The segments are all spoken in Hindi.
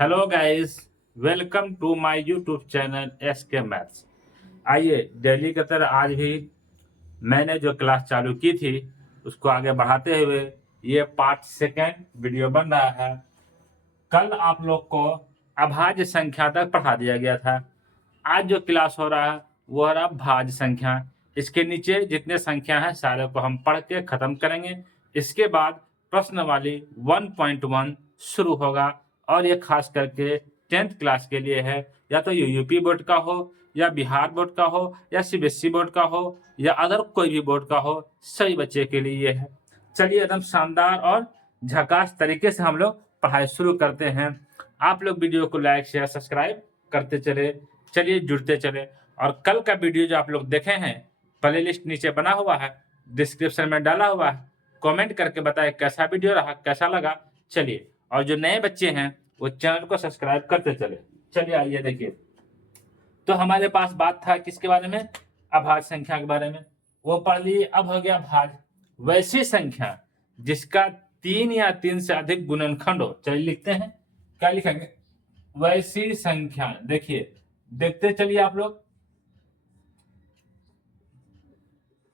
Hello guys, welcome to my YouTube channel SK मैथ्स। आइए डेली की तरह आज भी मैंने जो क्लास चालू की थी उसको आगे बढ़ाते हुए ये पार्ट सेकेंड वीडियो बन रहा है। कल आप लोग को अभाज्य संख्या तक पढ़ा दिया गया था। आज जो क्लास हो रहा है वो हो रहा भाज्य संख्या। इसके नीचे जितने संख्या हैं सारे को हम पढ़ के खत्म करेंगे। इसके बाद प्रश्न वाली 1.1 शुरू होगा और ये खास करके 10th क्लास के लिए है। या तो यूपी बोर्ड का हो या बिहार बोर्ड का हो या CBSE बोर्ड का हो या अदर कोई भी बोर्ड का हो, सभी बच्चे के लिए ये है। चलिए एकदम शानदार और झकास तरीके से हम लोग पढ़ाई शुरू करते हैं। आप लोग वीडियो को लाइक शेयर सब्सक्राइब करते चले, चलिए जुड़ते चले। और कल का वीडियो जो आप लोग देखे हैं प्ले लिस्ट नीचे बना हुआ है, डिस्क्रिप्शन में डाला हुआ है। कमेंट करके बताएं कैसा वीडियो रहा, कैसा लगा। चलिए, और जो नए बच्चे हैं वो चैनल को सब्सक्राइब करते चले। चलिए आइए देखिए, तो हमारे पास बात था किसके बारे में? अभाज्य संख्या के बारे में। वो पढ़ लिए। अब हो गया भाज्य। वैसी संख्या जिसका 3 या 3 से अधिक गुणनखंड हो। चलिए लिखते हैं, क्या लिखेंगे? वैसी संख्या। देखिए, देखते चलिए आप लोग।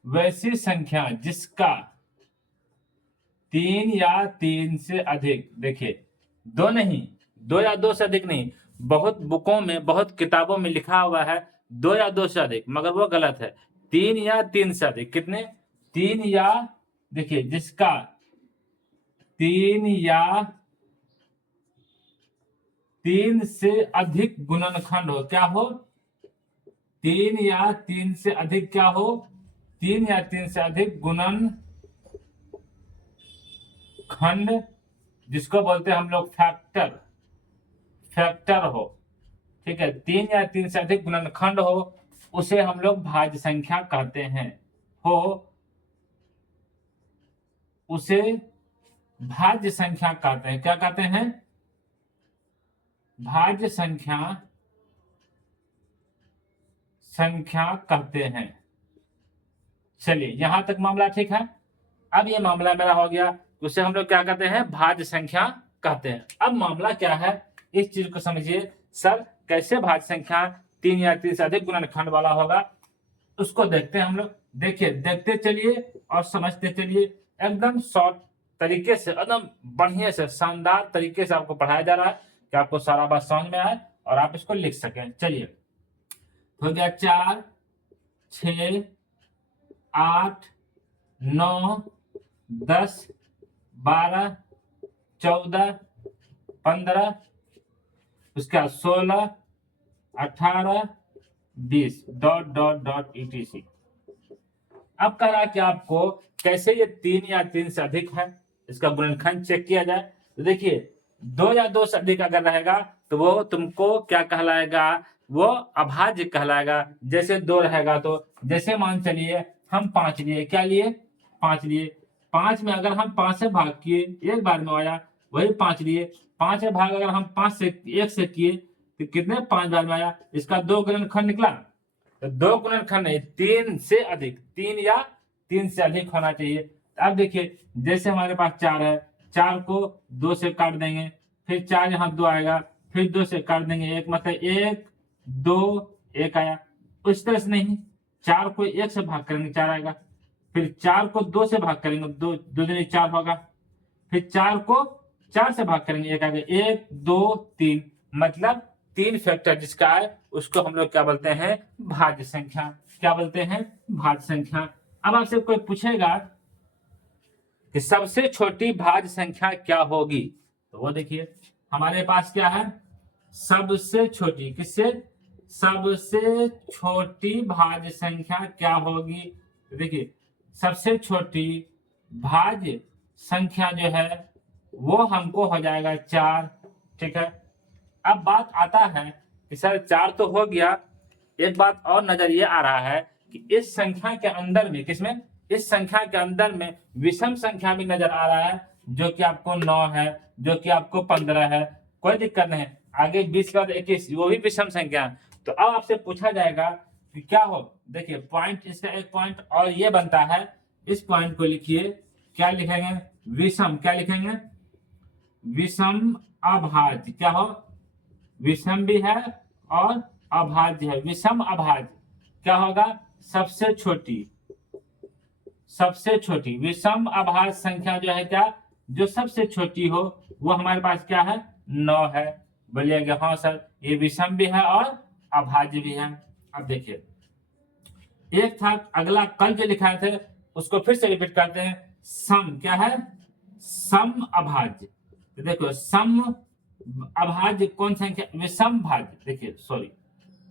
वैसी संख्या जिसका 3 या 3 से अधिक, देखिए दो नहीं, 2 या 2 से अधिक नहीं। बहुत बुकों में, बहुत किताबों में लिखा हुआ है 2 या 2 से अधिक, मगर वो गलत है। 3 या 3 से अधिक। कितने? 3 या, देखिए जिसका 3 या 3 से अधिक गुणनखंड हो। क्या हो? 3 या 3 से अधिक क्या हो? 3 या 3 से अधिक गुणनखंड, जिसको बोलते हैं हम लोग फैक्टर। फैक्टर हो, ठीक है। 3 या 3 से अधिक गुणनखंड हो उसे हम लोग भाज्य संख्या कहते हैं। हो उसे भाज्य संख्या कहते हैं। क्या कहते हैं? भाज्य संख्या कहते हैं। चलिए, यहां तक मामला ठीक है। अब ये मामला मेरा हो गया, उसे हम लोग क्या कहते हैं? भाज्य संख्या कहते हैं। अब मामला क्या है इस चीज को समझिए। सर कैसे भाज्य संख्या 3 या 3 से अधिक गुणनखंड वाला होगा, उसको देखते हैं हम लोग। देखिए, देखते चलिए और समझते चलिए। एकदम शॉर्ट तरीके से, एकदम बढ़िया से, शानदार तरीके से आपको पढ़ाया जा रहा है कि आपको सारा बात समझ में आए और आप इसको लिख सकें। चलिए, हो गया 4, 6, 8, 9, 10, 12, 14, 15, उसके बाद 16, 18, 20 ... etc। अब कह रहा है कि आपको कैसे ये 3 या 3 से अधिक है इसका गुणनखंड चेक किया जाए। तो देखिए, 2 या 2 से अधिक अगर रहेगा तो वो तुमको क्या कहलाएगा? वो अभाज्य कहलाएगा। जैसे 2 रहेगा तो, जैसे मान चलिए हम 5 लिए। क्या लिए? 5 लिए। 5 में अगर हम 5 से भाग किए, एक बार में आया, वही 5 लिए। 5 से भाग अगर हम 5 से 1 से किए तो कितने? 5 बार में आया। इसका 2 गुणनखंड निकला। तो 2 गुणनखंड नहीं, 3 से अधिक, 3 या 3 से अधिक होना चाहिए। अब देखिए, जैसे हमारे पास 4 है, 4 को 2 से काट देंगे, फिर 4 यहाँ 2 आएगा, फिर 2 से काट देंगे 1, मतलब 1, 2, 1 आया। उस तरह से नहीं, 4 को 1 से भाग करेंगे 4 आएगा, फिर 4 को 2 से भाग करेंगे 2 दूनी 4 होगा, फिर 4 को 4 से भाग करेंगे 1 आएगा, 1, 2, 3, मतलब 3 फैक्टर जिसका है उसको हम लोग क्या बोलते हैं? भाज्य संख्या। क्या बोलते हैं? भाज्य संख्या। अब आपसे कोई पूछेगा कि सबसे छोटी भाज्य संख्या क्या होगी, तो वो देखिए हमारे पास क्या है? सबसे छोटी। किससे? सबसे छोटी भाज्य संख्या क्या होगी? तो देखिए, सबसे छोटी भाज्य संख्या जो है वो हमको हो जाएगा 4। ठीक है। अब बात आता है कि सर 4 तो हो गया, एक बात और नजर ये आ रहा है कि इस संख्या के अंदर में, किसमें? इस संख्या के अंदर में विषम संख्या भी नजर आ रहा है, जो कि आपको 9 है, जो कि आपको 15 है। कोई दिक्कत नहीं, आगे 20 के बाद 21, वो भी विषम संख्या है। तो अब आपसे पूछा जाएगा कि क्या हो। देखिए पॉइंट, इसका एक पॉइंट और ये बनता है, इस पॉइंट को लिखिए। क्या लिखेंगे? विषम। क्या लिखेंगे? विषम अभाज्य। क्या हो? विषम भी है और अभाज्य है। विषम अभाज्य क्या होगा? सबसे छोटी विषम अभाज्य संख्या जो है क्या, जो सबसे छोटी हो वो हमारे पास क्या है? 9 है। बोलिएगा हाँ सर ये विषम भी है और अभाज्य भी है। अब देखिए एक था अगला कल जो लिखाए थे उसको फिर से रिपीट करते हैं। सम क्या है? सम अभाज्य। तो देखो सम अभाज्य कौन संख्या? विषम भाज्य। देखिए सॉरी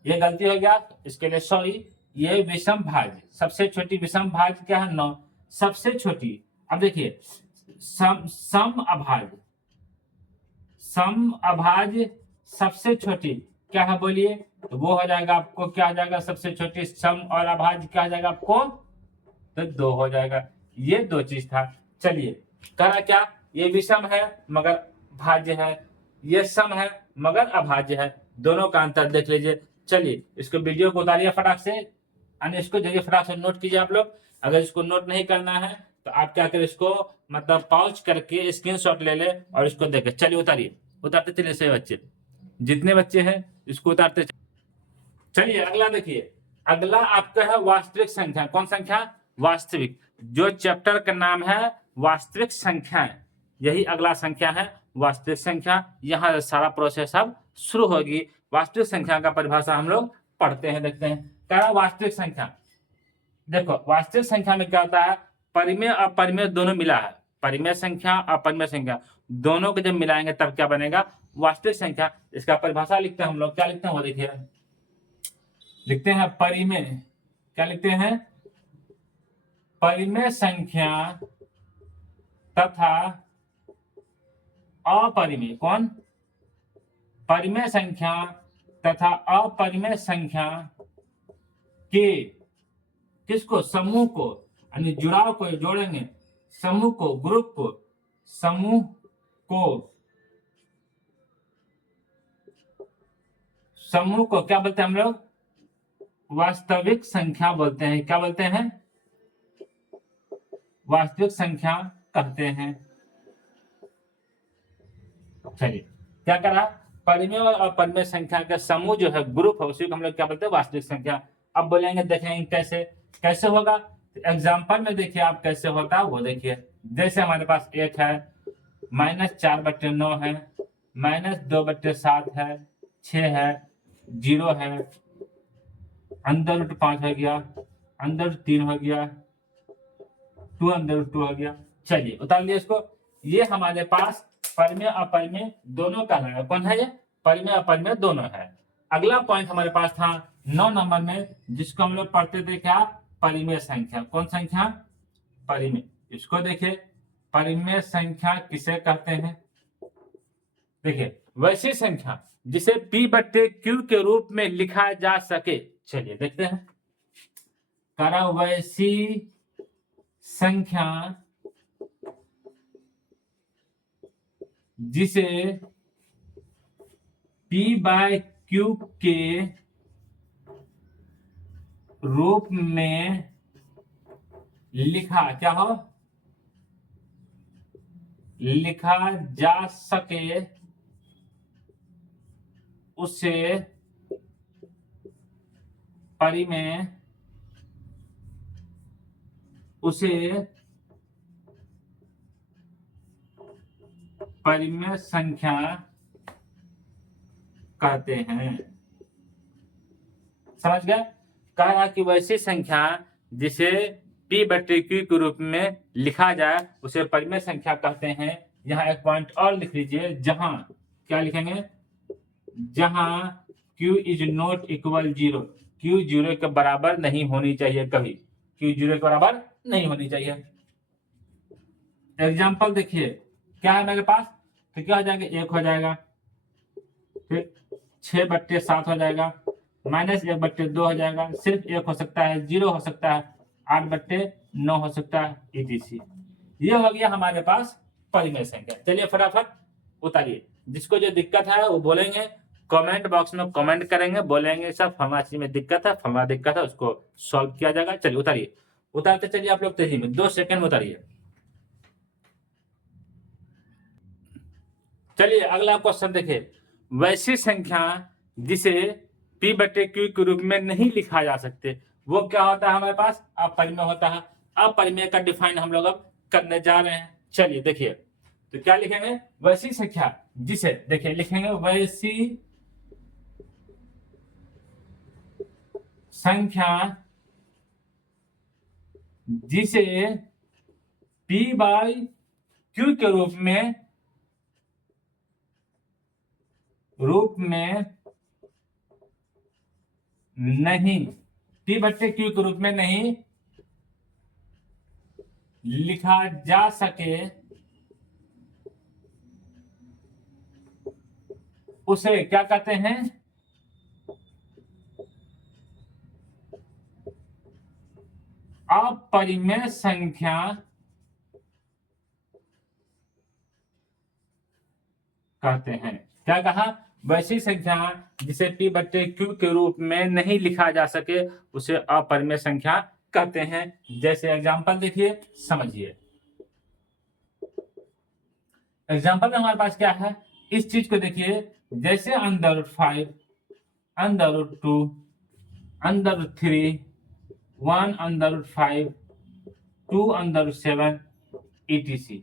ये गलती हो गया, इसके लिए सॉरी। ये विषम भाज्य, सबसे छोटी विषम भाज्य क्या है? 9 सबसे छोटी। अब देखिए सम अभाज्य सबसे छोटी क्या है बोलिए? तो वो हो जाएगा आपको क्या हो जाएगा? सबसे छोटी सम और अभाज्य क्या हो जाएगा आपको? तो 2 हो जाएगा। ये 2 चीज था। चलिए करा क्या? ये विषम है मगर भाज्य है, ये सम है मगर अभाज्य है। दोनों का अंतर देख लीजिए। चलिए इसको वीडियो को उतारिए फटाक से, यानी इसको जगह फटाक से नोट कीजिए आप लोग। अगर इसको नोट नहीं करना है तो आप क्या करें, इसको मतलब पॉज करके स्क्रीनशॉट ले ले और इसको देखें। चलिए उतारिए, उतारते चलिए सही बच्चे, जितने बच्चे हैं इसको उतारते। चलिए अगला देखिए, अगला आपका है वास्तविक संख्या। कौन संख्या? वास्तविक। जो चैप्टर का नाम है वास्तविक संख्या, यही अगला संख्या है वास्तविक संख्या। यहाँ सारा प्रोसेस अब शुरू होगी। वास्तविक संख्या का परिभाषा हम लोग पढ़ते हैं, देखते हैं। क्या वास्तविक संख्या? देखो वास्तविक संख्या में क्या होता है? परिमेय और अपरिमेय दोनों मिला है। परिमेय संख्या और अपरिमेय संख्या दोनों को जब मिलाएंगे तब क्या बनेगा? वास्तविक संख्या। इसका परिभाषा लिखते हैं हम लोग। क्या लिखते हैं वो देखिए, लिखते हैं परिमेय। क्या लिखते हैं? परिमेय संख्या तथा अपरिमेय। कौन? परिमेय संख्या तथा अपरिमेय संख्या के किसको? समूह को, यानी जुड़ाव को जोड़ेंगे। समूह को, ग्रुप को, समूह को क्या बोलते हैं हम लोग? वास्तविक संख्या बोलते हैं। क्या बोलते हैं? वास्तविक संख्या कहते हैं। चलिए क्या करा? परिमेय और अपरिमेय संख्या का समूह जो है, ग्रुप है, उसी को हम लोग क्या बोलते हैं? वास्तविक संख्या। अब बोलेंगे, देखेंगे कैसे होगा। एग्जाम्पल में देखिए आप कैसे होता है वो देखिए। जैसे हमारे पास 1 है, -4/9 है, -2/7 है, 6 है, 0 है, √5 हो गया, √3 हो गया, 2√2 हो गया। चलिए उतार लिया इसको। ये हमारे पास परिमेय अपरिमेय दोनों का है। कौन है ये? परिमेय अपरिमेय दोनों है। अगला पॉइंट हमारे पास था 9 नंबर में, जिसको हम लोग पढ़ते थे क्या? परिमेय संख्या। कौन संख्या? परिमेय। इसको देखिए, परिमेय संख्या किसे कहते हैं? देखिए वैसी संख्या जिसे P/Q के रूप में लिखा जा सके। चलिए देखते हैं। करा वैसी संख्या जिसे P/Q के रूप में लिखा क्या हो? लिखा जा सके, उसे परिमेय, परिमेय संख्या कहते हैं। समझ गए? कहा कि वैसी संख्या जिसे P/Q के रूप में लिखा जाए उसे परिमेय संख्या कहते हैं। यहाँ एक पॉइंट और लिख लीजिए, जहां क्या लिखेंगे? जहां Q is not equal 0। Q 0 के बराबर नहीं होनी चाहिए कभी। Q 0 के बराबर नहीं होनी चाहिए। एग्जाम्पल देखिए, क्या है मेरे पास? तो क्या हो जाएगा? 1 हो जाएगा, फिर 6/7 हो जाएगा, -1/2 हो जाएगा, सिर्फ 1 हो सकता है, 0 हो सकता है, 8/9 हो सकता है, etc। ये हो गया हमारे पास परिमेय संख्या। चलिए फटाफट उतारिए। जिसको जो दिक्कत है वो बोलेंगे, कमेंट बॉक्स में कमेंट करेंगे, बोलेंगे सर फलाना चीज में दिक्कत है, फलाना दिक्कत है, उसको सॉल्व किया जाएगा। चलिए उतारिए, उतारते चलिए आप लोग तेजी में, 2 सेकंड में उतारिए। चलिए अगला क्वेश्चन देखिए, वैसी संख्या जिसे p/q के रूप में नहीं लिखा जा सकते, वो क्या होता है हमारे पास? अपरिमेय होता है। अपरिमेय का डिफाइन हम लोग अब करने जा रहे हैं। चलिए देखिए, तो क्या लिखेंगे? वैसी संख्या जिसे, देखिए लिखेंगे वैसी संख्या जिसे p/q के रूप में नहीं, p/q के रूप में नहीं लिखा जा सके, उसे क्या कहते हैं? अपरिमेय संख्या कहते हैं। क्या कहा? वैसी संख्या जिसे p/q के रूप में नहीं लिखा जा सके, उसे अपरिमेय संख्या कहते हैं। जैसे एग्जांपल देखिए, समझिए। एग्जांपल में हमारे पास क्या है? इस चीज को देखिए, जैसे √5, √2, √3, 1 √5, 2 √7 etc।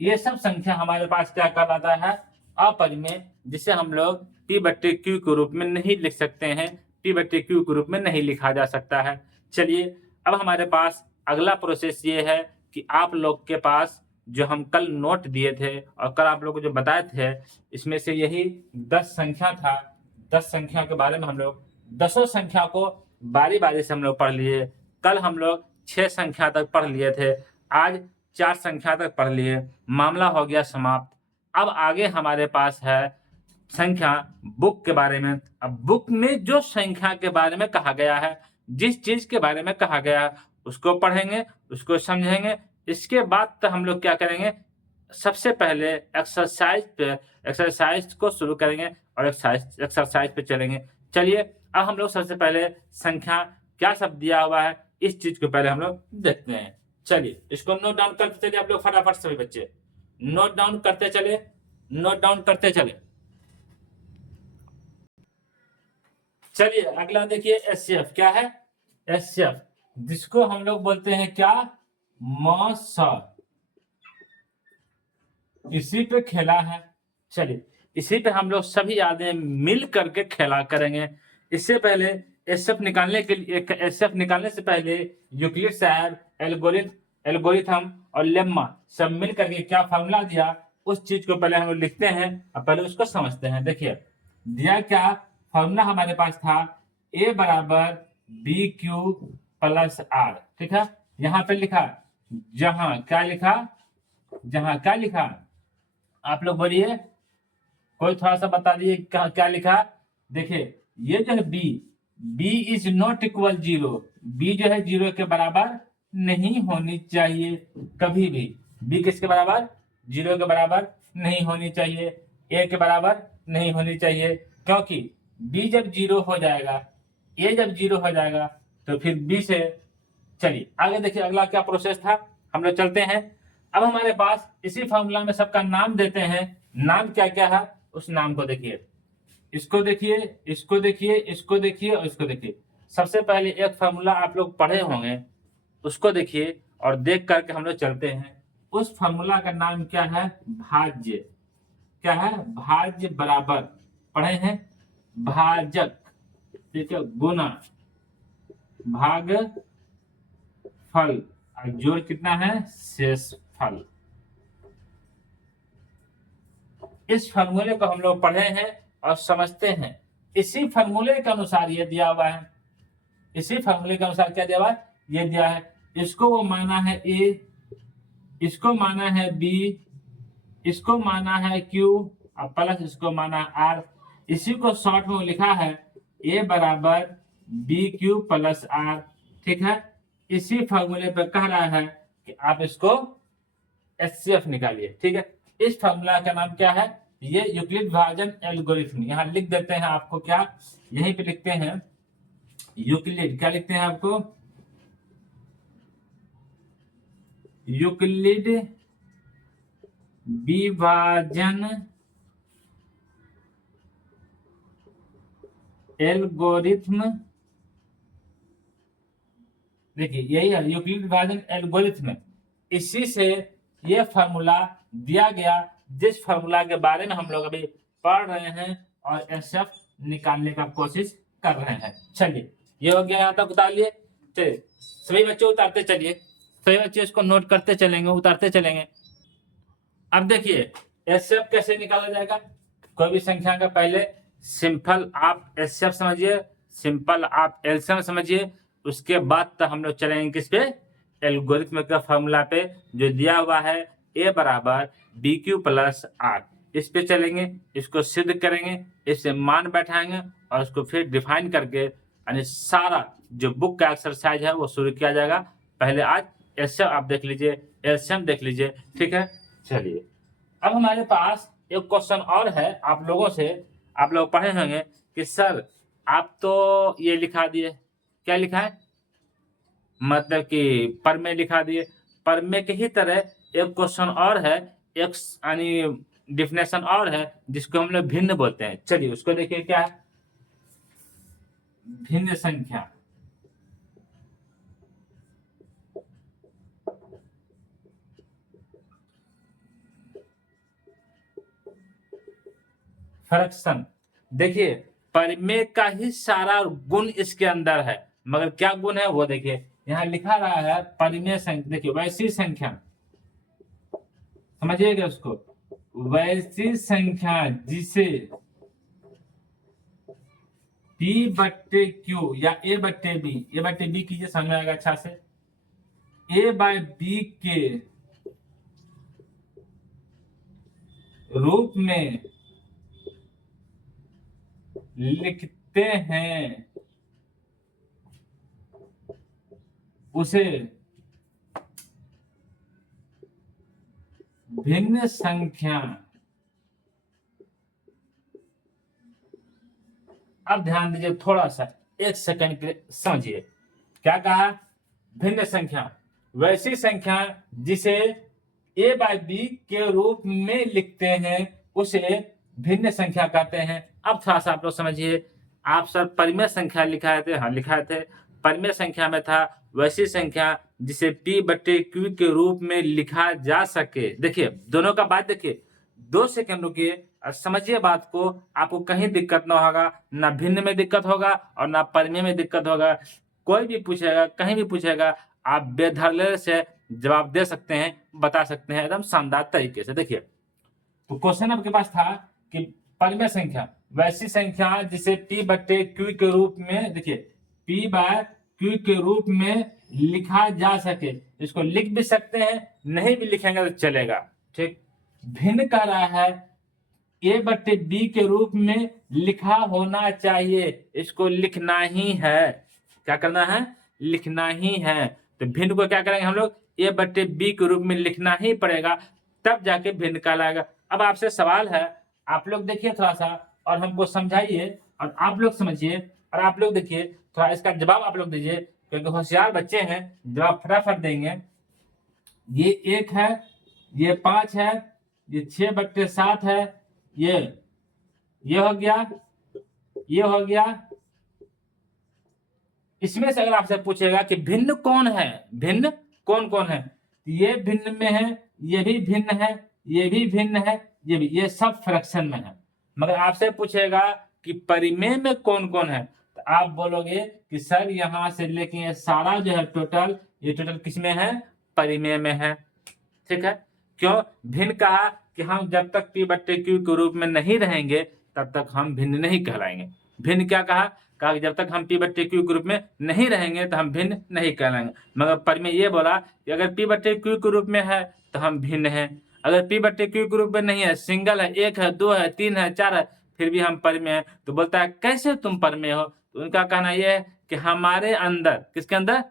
ये सब संख्या हमारे पास क्या कहलाता है? अपरिमेय, जिसे हम लोग p/q के रूप में नहीं लिख सकते हैं, p/q के रूप में नहीं लिखा जा सकता है। चलिए, अब हमारे पास अगला प्रोसेस ये है कि आप लोग के पास जो हम कल नोट दिए थे और कल आप लोग को जो बताए थे, इसमें से यही 10 संख्या था। 10 संख्या के बारे में हम लोग 10 संख्या को बारी बारी से हम लोग पढ़ लिए। कल हम लोग 6 संख्या तक पढ़ लिए थे, आज 4 संख्या तक पढ़ लिए। मामला हो गया समाप्त। अब आगे हमारे पास है संख्या बुक के बारे में। अब बुक में जो संख्या के बारे में कहा गया है, जिस चीज के बारे में कहा गया है, उसको पढ़ेंगे, उसको समझेंगे। इसके बाद तो हम लोग क्या करेंगे? सबसे पहले एक्सरसाइज को शुरू करेंगे और एक्सरसाइज पे चलेंगे। चलिए, अब हम लोग सबसे पहले संख्या क्या सब दिया हुआ है, इस चीज को पहले हम लोग देखते हैं। चलिए, इसको नोट डाउन करते चलिए आप लोग फटाफट, सभी बच्चे नोट डाउन करते चले, नोट डाउन करते चले। चलिए अगला देखिए, एचसीएफ क्या है? एचसीएफ, जिसको हम लोग बोलते हैं क्या? मौसर। इसी पे खेला है। चलिए, इसी पे हम लोग सभी यादें मिल करके खेला करेंगे। इससे पहले एचसीएफ निकालने के लिए, एचसीएफ निकालने से पहले यूक्लिड साहब एल्गोरिथम और लेम्मा सब मिल करके क्या फार्मूला दिया, उस चीज को पहले हम लोग लिखते हैं और पहले उसको समझते हैं। देखिए, दिया क्या फार्मूला हमारे पास था? a = bq + r। ठीक है, यहां पे लिखा, जहां क्या लिखा, जहां क्या लिखा, आप लोग बोलिए, कोई थोड़ा सा बता दिए क्या लिखा। देखिए, ये जो है b is not equal 0, b जो है 0 के बराबर नहीं होनी चाहिए कभी भी। b किसके बराबर? 0 के बराबर नहीं होनी चाहिए, a के बराबर नहीं होनी चाहिए, क्योंकि b जब 0 हो जाएगा, a जब 0 हो जाएगा, तो फिर b से, चलिए आगे देखिए अगला क्या प्रोसेस था, हम लोग चलते हैं। अब हमारे पास इसी फॉर्मूला में सबका नाम देते हैं। नाम क्या क्या है, उस नाम को देखिए, इसको देखिए, इसको देखिए, इसको देखिए और इसको देखिए। सबसे पहले एक फॉर्मूला आप लोग पढ़े होंगे, उसको देखिए और देख करके हम लोग चलते हैं। उस फॉर्मूला का नाम क्या है? भाज्य। क्या है? भाज्य बराबर, पढ़े हैं, भाजक, ठीक है, गुना भाग फल, और जोड़ कितना है? शेषफल। इस फार्मूले को हम लोग पढ़े हैं और समझते हैं। इसी फार्मूले के अनुसार ये दिया हुआ है, इसी फार्मूले के अनुसार क्या दिया हुआ है? ये दिया है। इसको वो माना है a, इसको माना है b, इसको माना है q और प्लस इसको माना है r। इसी को शॉर्ट में लिखा है a = bq + r। ठीक है, इसी फार्मूले पर कह रहा है कि आप इसको एचसीएफ निकालिए। ठीक है, इस फार्मूला का नाम क्या है? ये यूक्लिड विभाजन एल्गोरिथम। यहां लिख देते हैं आपको, क्या यहीं पे लिखते हैं यूक्लिड, क्या लिखते हैं आपको? यूक्लिड विभाजन एल्गोरिथ्म, देखिए यही है यूक्लिड विभाजन एल्गोरिथ्म। इसी से ये फार्मूला दिया गया, जिस फार्मूला के बारे में हम लोग अभी पढ़ रहे हैं और एसएफ निकालने का कोशिश कर रहे हैं। चलिए ये हो गया, यहाँ तक उतार लिए। चलिए सभी बच्चे उतारते चलिए, सभी बच्चे इसको नोट करते चलेंगे, उतारते चलेंगे। अब देखिए एसएफ कैसे निकाला जाएगा। कोई भी संख्या का पहले सिंपल आप एसएफ समझिए, सिंपल आप एलसीएम समझिए, उसके बाद तो हम लोग चलेंगे किस पे, एल्गोरिथ्म का फॉर्मूला पे जो दिया हुआ है ए बराबर बी क्यू प्लस आर, इस पे चलेंगे, इसको सिद्ध करेंगे, इससे मान बैठाएंगे और उसको फिर डिफाइन करके यानी सारा जो बुक का एक्सरसाइज है वो शुरू किया जाएगा। पहले आज एलसीएम आप देख लीजिए, एलसीएम देख लीजिए, ठीक है। चलिए अब हमारे पास एक क्वेश्चन और है आप लोगों से, आप लोग पढ़े होंगे कि सर आप तो ये लिखा दिए, क्या लिखा है, मतलब कि परमे लिखा दिए। परमे के ही तरह एक क्वेश्चन और है, एक यानी डिफिनेशन और है जिसको हम लोग भिन्न बोलते हैं। चलिए उसको देखिए क्या है, भिन्न संख्या। फ्रैक्शन, देखिए परिमेय का ही सारा गुण इसके अंदर है, मगर क्या गुण है वो देखिए यहाँ लिखा रहा है परिमेय संख्या। देखिए वैसी संख्या, समझिएगा उसको, वैसी संख्या जिसे P बट्टे Q या A बट्टे B कीजिए, समझ में आएगा अच्छा से, A बाय B के रूप में लिखते हैं, उसे भिन्न संख्या। अब ध्यान दीजिए थोड़ा सा, एक सेकंड के लिए समझिए क्या कहा, भिन्न संख्या वैसी संख्या जिसे A बाय B के रूप में लिखते हैं उसे भिन्न संख्या कहते हैं। अब थोड़ा सा आप लोग समझिए, आप सर परिमेय संख्या लिखा थे, हाँ लिखा थे, परिमेय संख्या में था वैसी संख्या जिसे P बट्टे Q के रूप में लिखा जा सके। देखिए दोनों का बात देखिए, 2 सेकंड रुकिए और समझिए बात को, आपको कहीं दिक्कत ना होगा, ना भिन्न में दिक्कत होगा और ना परिमेय में दिक्कत होगा। कोई भी पूछेगा, कहीं भी पूछेगा, आप बेधड़क से जवाब दे सकते हैं, बता सकते हैं एकदम शानदार तरीके से। देखिए तो क्वेश्चन आपके पास था कि परिमेय संख्या वैसी संख्या जिसे P बट्टे Q के रूप में, देखिए P बाय Q के रूप में लिखा जा सके। इसको लिख भी सकते हैं, नहीं भी लिखेंगे तो चलेगा, ठीक। भिन्न कह रहा है A बट्टे B के रूप में लिखा होना चाहिए, इसको लिखना ही है, क्या करना है, लिखना ही है। तो भिन्न को क्या करेंगे हम लोग, A बट्टे B के रूप में लिखना ही पड़ेगा, तब जाके भिन्न कहलाएगा। अब आपसे सवाल है, आप लोग देखिए थोड़ा सा और हमको समझाइए और आप लोग समझिए और आप लोग देखिए थोड़ा इसका जवाब आप लोग दीजिए, क्योंकि होशियार बच्चे हैं जवाब फटाफट देंगे। ये 1 है, ये 5 है, ये 6 बट्टे 7 है, ये हो गया, ये हो गया। इसमें से अगर आपसे पूछेगा कि भिन्न कौन है, भिन्न कौन कौन है, ये भिन्न में है, ये भी भिन्न है, ये भी भिन्न है, ये भी, ये सब फ्रैक्शन में है। मगर आपसे पूछेगा कि परिमेय में कौन कौन है, तो आप बोलोगे कि सर यहां से लेके ये सारा जो है टोटल, ये टोटल किसमें है, परिमेय में है, ठीक है। क्यों भिन्न कहा कि हम जब तक P बट्टे Q के रूप में नहीं रहेंगे तब तक हम भिन्न नहीं कहलाएंगे। भिन्न क्या कहा कि जब तक हम P बट्टे Q के रूप में नहीं रहेंगे तो हम भिन्न नहीं कहलाएंगे। मगर परिमेय ये बोला कि अगर P बट्टे Q के रूप में है तो हम भिन्न हैं, अगर P बट्टे Q के रूप में नहीं है, सिंगल है, 1 है, 2 है, 3 है, 4 है, फिर भी हम परिमेय हैं। तो बोलता है कैसे तुम परिमेय हो, तो उनका कहना यह है कि हमारे अंदर, किसके अंदर,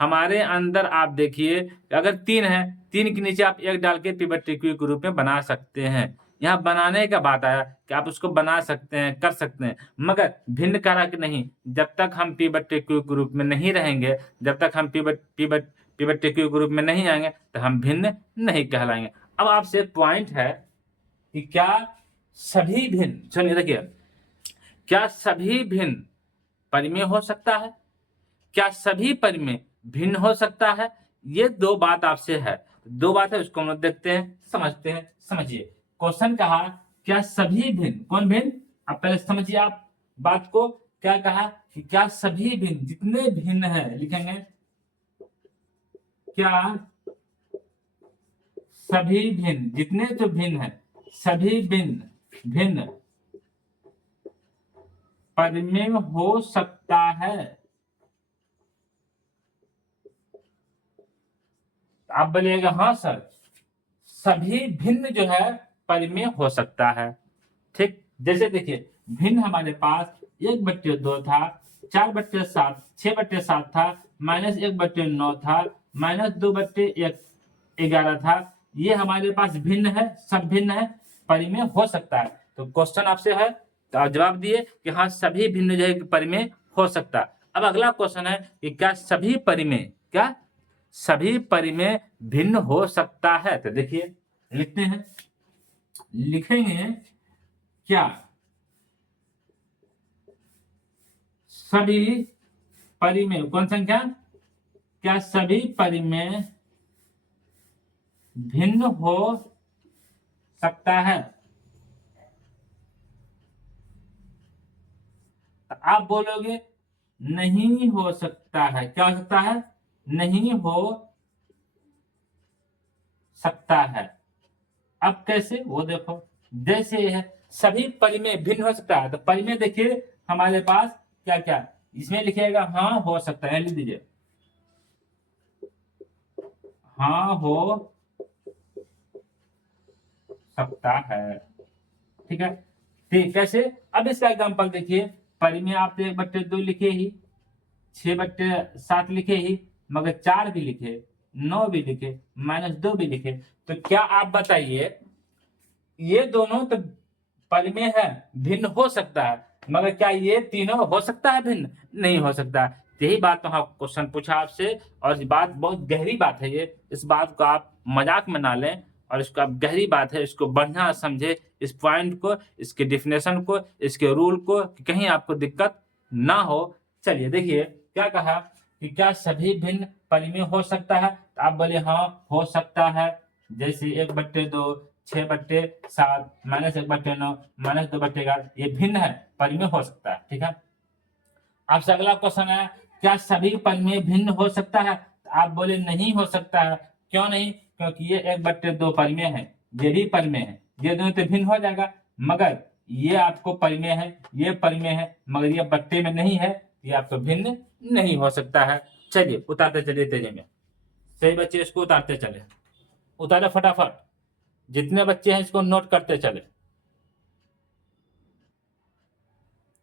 हमारे अंदर आप देखिए अगर 3 है, 3 के नीचे आप 1 डाल के P बट्टे Q के रूप में बना सकते हैं। यहाँ बनाने का बात आया कि आप उसको बना सकते हैं, कर सकते हैं, मगर भिन्न कारक नहीं। जब तक हम P बट्टे Q के रूप में नहीं रहेंगे, जब तक हम P बट्टे Q के रूप में नहीं आएंगे तो हम भिन्न नहीं कहलाएंगे। अब आपसे एक पॉइंट है कि क्या सभी भिन्न, सुनिए देखिए, क्या सभी भिन्न परिमेय हो सकता है? क्या सभी परिमेय भिन्न हो सकता है? ये दो बात आपसे है, दो बात है, उसको हम लोग देखते हैं, समझते हैं। समझिए, क्वेश्चन कहा क्या सभी भिन्न, कौन भिन्न? अब पहले समझिए आप बात को। क्या कहा कि क्या सभी भिन्न, जितने भिन्न है लिखेंगे, क्या सभी भिन्न, जितने जो भिन्न है, सभी भिन्न भिन्न परिमेय हो सकता है? आप बोलिएगा हाँ सर, सभी भिन्न जो है परिमेय हो सकता है। ठीक, जैसे देखिए भिन्न हमारे पास 1/2 था, 4/7, 6/7 था, -1/9 था, -2/11 था। ये हमारे पास भिन्न है, सब भिन्न है, परिमेय हो सकता है। तो क्वेश्चन आपसे है, तो आप जवाब दिए कि हाँ सभी भिन्न जो है परिमेय हो सकता है। अब अगला क्वेश्चन है कि क्या सभी परिमेय, क्या सभी परिमेय भिन्न हो सकता है? तो देखिए लिखते हैं, लिखेंगे क्या सभी परिमेय, कौन संख्या, क्या सभी परिमेय भिन्न हो सकता है? तो आप बोलोगे नहीं हो सकता है। क्या हो सकता है? नहीं हो सकता है। अब कैसे, वो देखो, जैसे है सभी परिमेय भिन्न हो सकता है, तो परिमेय देखिए हमारे पास क्या क्या, इसमें लिखिएगा हाँ हो सकता है, लिख दीजिए हाँ हो सकता है। ठीक है, ठीक, कैसे? अब इसका एग्जांपल देखिए, परिमेय आप 1/2 लिखे ही, 6/7 लिखे ही, मगर 4 भी लिखे, 9 भी लिखे, -2 भी लिखे, तो क्या आप बताइए ये दोनों तो परिमेय है, भिन्न हो सकता है, मगर क्या ये तीनों हो सकता है भिन्न? नहीं हो सकता। यही बात तो हाँ क्वेश्चन पूछा आपसे, और ये बात बहुत गहरी बात है ये, इस बात को आप मजाक में ना लें, और इसको आप गहरी बात है, इसको बढ़िया समझे, इस पॉइंट को, इसके डिफिनेशन को, इसके रूल को, कि कहीं आपको दिक्कत ना हो। चलिए देखिए क्या कहा कि क्या सभी भिन्न परिमेय हो सकता है? तो आप बोले हाँ हो सकता है। जैसे 1/2, 6/7, -1/9, -2/11, ये भिन्न है, परिमेय हो सकता है। ठीक है, आपसे अगला क्वेश्चन है क्या सभी परिमेय भिन्न हो सकता है? तो आप बोले नहीं हो सकता है। क्यों नहीं? क्योंकि ये 1/2 परिमेय है, ये भी परिमेय है, ये दोनों तो भिन्न हो जाएगा, मगर ये आपको परिमेय है, ये परिमेय है, मगर ये बट्टे में नहीं है, ये आपको भिन्न नहीं हो सकता है। चलिए उतारते चलिए तेजी में, सही बच्चे इसको उतारते चले, उतारे फटाफट, जितने बच्चे हैं इसको नोट करते चले।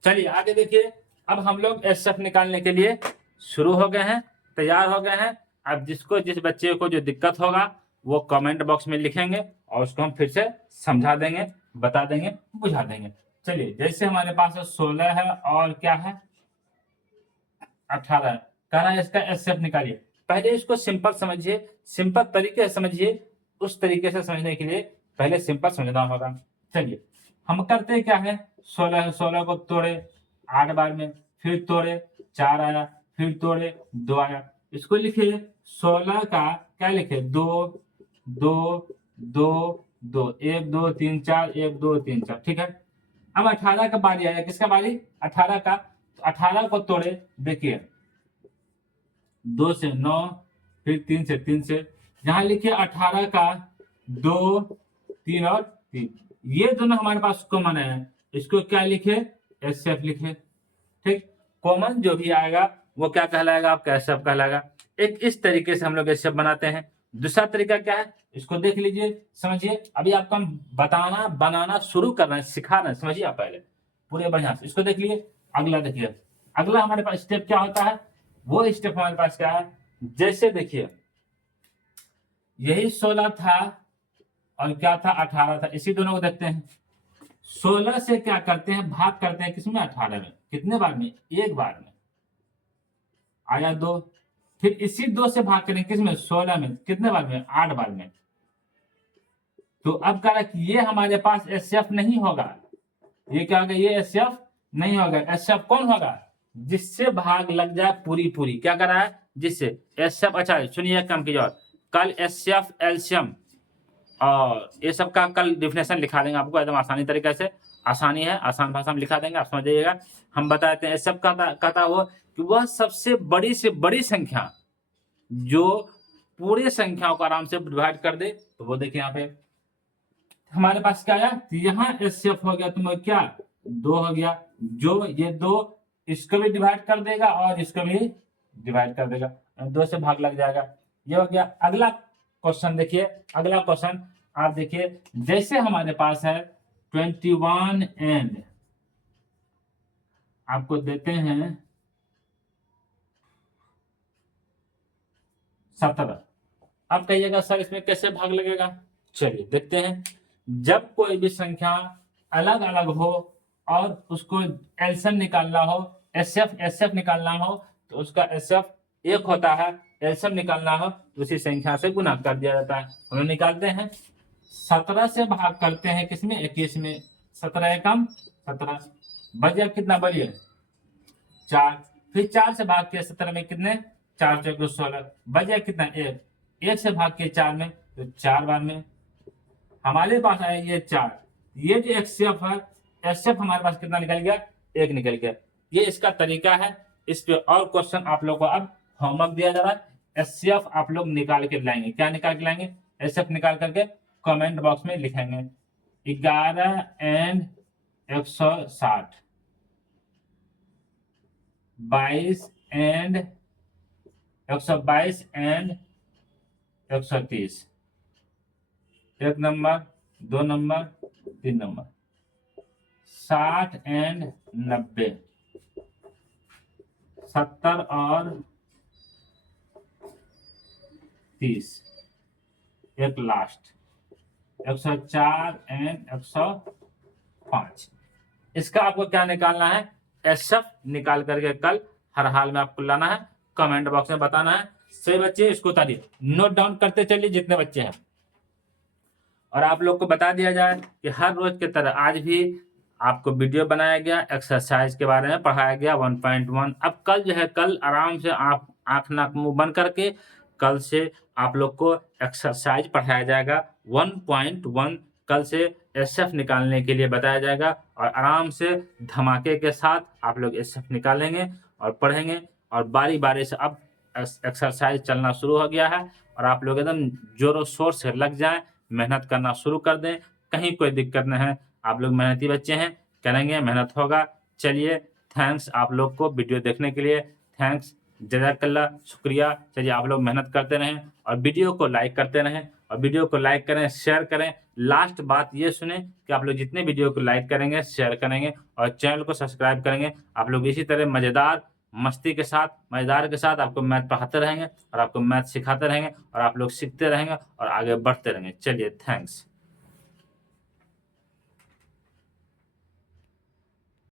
चलिए आगे देखिए, अब हम लोग एसएफ निकालने के लिए शुरू हो गए हैं, तैयार हो गए हैं। अब जिसको जिस बच्चे को जो दिक्कत होगा वो कमेंट बॉक्स में लिखेंगे, और उसको हम फिर से समझा देंगे, बता देंगे, बुझा देंगे। चलिए जैसे हमारे पास 16 है और क्या है 18 है, कह रहा है इसका एसएफ निकालिए। पहले इसको सिंपल समझिए, सिंपल तरीके से समझिए, उस तरीके से समझने के लिए पहले सिंपल समझना होगा। चलिए हम करते क्या है, 16 को तोड़े 8 बार में, फिर तोड़े 4 आया, फिर तोड़े 2 आया, इसको लिखिए 16 का क्या लिखे 2 2 2 2, 1 2 3 4, 1 2 3 4। ठीक है, अब 18 का बारी आया, किसका बारी? 18 का। तो 18 को तोड़े, देखिए 2 से 9, फिर 3 से, यहां लिखिए 18 का 2 3 और 3, ये दोनों हमारे पास कॉमन है, इसको क्या लिखे? एसएफ लिखे। ठीक, कॉमन जो भी आएगा वो क्या कहलाएगा? आपका एसएफ कहलाएगा। एक इस तरीके से हम लोग एसएफ बनाते हैं। दूसरा तरीका क्या है, इसको देख लीजिए, समझिए। अभी आपको हम बताना बनाना शुरू कर रहे हैं, सिखा रहे हैं, समझिए आप पहले पूरे बढ़िया से। इसको देख लिए, अगला देखिए, अगला हमारे पास स्टेप क्या होता है, वो स्टेप हमारे पास क्या है, जैसे देखिए यही 16 था और क्या था 18 था, इसी दोनों को देखते हैं। 16 से क्या करते हैं, भाग करते हैं किसमें? 18 में। कितने बार में? एक बार में, आया 2, फिर इसी 2 से भाग करेंगे किसमें? 16 में। कितने बार में? 8 बार में। तो अब कह रहा है कि ये हमारे पास एसएफ नहीं होगा, ये क्या होगा? ये एसएफ नहीं होगा। एसएफ कौन होगा? जिससे भाग लग जाए पूरी पूरी, क्या कर रहा है, जिससे एसएफ। अच्छा सुनिए काम की और कल एसएफ एल्शियम और ये सब का कल डिफिनेशन लिखा देंगे आपको एकदम आसानी तरीके से, आसानी है, आसान भाषा में लिखा देंगे, आप समझ जाइएगा। हम बताते हैं एसएफ कहता वो कि वह सबसे बड़ी से बड़ी संख्या जो पूरे संख्याओं को आराम से डिवाइड कर दे। तो वो देखिए यहाँ पे हमारे पास क्या आया, यहाँ एसएफ हो गया, तुम्हें क्या 2 हो गया, जो ये 2 इसको भी डिवाइड कर देगा और इसको भी डिवाइड कर देगा, 2 से भाग लग जाएगा। ये हो गया। अगला क्वेश्चन देखिए, अगला क्वेश्चन आप देखिए, जैसे हमारे पास है 21 एंड आपको देते हैं 17। अब कहिएगा सर इसमें कैसे भाग लगेगा, चलिए देखते हैं। जब कोई भी संख्या अलग अलग हो और उसको एलसीएम निकालना हो, एसएफ निकालना हो, तो उसका एसएफ 1 होता है, एलसीएम निकालना हो तो उसी संख्या से गुना कर दिया जाता है। हम लोग निकालते हैं, 17 से भाग करते हैं किसमें, 21 में, 17 एकम 17, बचे कितना, बचे 4, फिर 4 से भाग किया 17 में, कितने 4 चौके 16, बचे कितना 1, 1 से भाग किया 4 में, तो 4 बार में हमारे पास आया ये 4, ये जो एचसीएफ है, एचसीएफ हमारे पास कितना निकल गया, 1 निकल गया। ये इसका तरीका है। इस पे और क्वेश्चन आप लोग को अब होमवर्क दिया जा रहा है, एचसीएफ आप लोग निकाल के लाएंगे, क्या निकाल के लाएंगे, एचसीएफ निकाल करके कमेंट बॉक्स में लिखेंगे 11 and 160, 22 and 122 and 130, 1 number, 2 number, 3 number, 60 and 90, 70 और 30, एक लास्ट 104 एंड 105। इसका आपको क्या निकालना है, एसएफ निकाल करके कल हर हाल में आपको लाना है, कमेंट बॉक्स में बताना है। सही बच्चे इसको उतारिए, नोट डाउन करते चलिए जितने बच्चे हैं। और आप लोग को बता दिया जाए कि हर रोज की तरह आज भी आपको वीडियो बनाया गया, एक्सरसाइज के बारे में पढ़ाया गया 1.1। अब कल जो है, कल आराम से आप आंख नाक मुंह बंद करके कल से आप लोग को एक्सरसाइज पढ़ाया जाएगा 1.1। कल से एसएफ निकालने के लिए बताया जाएगा और आराम से धमाके के साथ आप लोग एसएफ निकालेंगे और पढ़ेंगे। और बारी बारी से अब एक्सरसाइज चलना शुरू हो गया है और आप लोग एकदम जोरों शोर से लग जाएं, मेहनत करना शुरू कर दें, कहीं कोई दिक्कत नहीं है। आप लोग मेहनती बच्चे हैं, करेंगे, मेहनत होगा। चलिए थैंक्स आप लोग को वीडियो देखने के लिए, थैंक्स, जज़ाकल्लाह, शुक्रिया। चलिए आप लोग मेहनत करते रहें और वीडियो को लाइक करते रहें, और वीडियो को लाइक करें, शेयर करें। लास्ट बात ये सुने कि आप लोग जितने वीडियो को लाइक करेंगे, शेयर करेंगे और चैनल को सब्सक्राइब करेंगे, आप लोग इसी तरह मज़ेदार मस्ती के साथ, मज़ेदार के साथ आपको मैथ पढ़ाते रहेंगे और आपको मैथ सिखाते रहेंगे और आप लोग सीखते रहेंगे और आगे बढ़ते रहेंगे। चलिए थैंक्स।